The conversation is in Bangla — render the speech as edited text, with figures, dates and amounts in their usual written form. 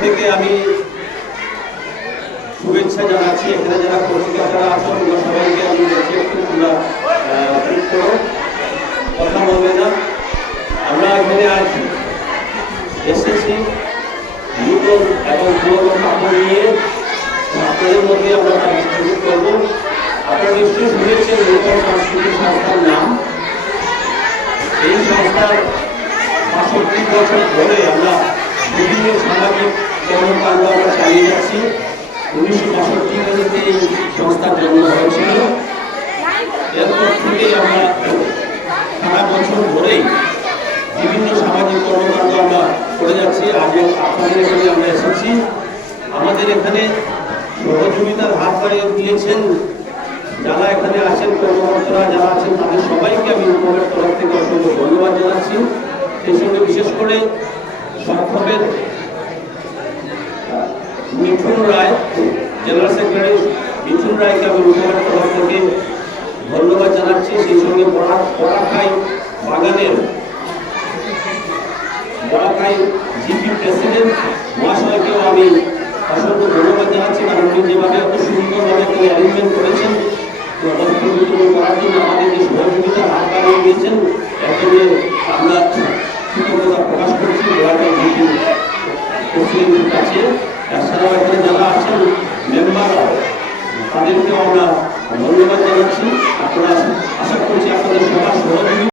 থেকে আমি শুভেচ্ছা জানাচ্ছি। এখানে যারা পত্রিকা যারা আছেন সবাইকে আমি বলছি একটু কথা বলবে না। আমরা এখানে আজ এসেছি নতুন এবং পুরোনো কাপড় নিয়ে আপনাদের মধ্যে আমরা তা ডিস্ট্রিবিউট করবো। আপনারা নিশ্চয়ই শুনেছেন নতুন সাংস্কৃতিক সংস্থার নাম। এই সংস্থার ৬৫ বছর ধরে আমরা বিভিন্ন সামাজিক কর্মকাণ্ড আমরা চালিয়ে যাচ্ছি। ১৯৬৫ সালে এই সংস্থার জন্ম হয়েছিল। এরপর থেকেই আমরা সারা বছর ধরেই বিভিন্ন সামাজিক কর্মকাণ্ড আমরা করে যাচ্ছি। আজ আপনাদের এখানে আমরা এসেছি। আমাদের এখানে সহযোগিতার হাত বাড়িয়ে দিয়েছেন যারা এখানে আছেন, কর্মকর্তারা যারা আছেন, তাদের সবাইকে আমি উপরের তরফ থেকে অসংখ্য ধন্যবাদ জানাচ্ছি। সেই সঙ্গে বিশেষ করে সক্ষমের মিঠুন রায়, জেনারেল সেক্রেটারি মিঠুন রায়কে আমি উপরের তরফ থেকে ধন্যবাদ জানাচ্ছি। সেই সঙ্গে বড়াখাই বাগানের বড়াখাই জিপি প্রেসিডেন্ট মহাশয়কেও আমি অসংখ্য ধন্যবাদ জানাচ্ছি, কারণ উনি যেভাবে এত সুন্দরভাবে তিনি অ্যারেঞ্জমেন্ট করেছেন করার জন্য আমাদের যে সহযোগিতা হাত বাড়িয়ে দিয়েছেন, এর জন্য আমরা কৃতজ্ঞতা প্রকাশ করছি বড়াখাই জিপি প্রেসিডেন্টের কাছে। এছাড়াও এখানে যারা আছেন মেম্বাররাও, তাদেরকেও আমরা ধন্যবাদ জানাচ্ছি। আপনারা আশা করছি আপনাদের সবার সহযোগিতা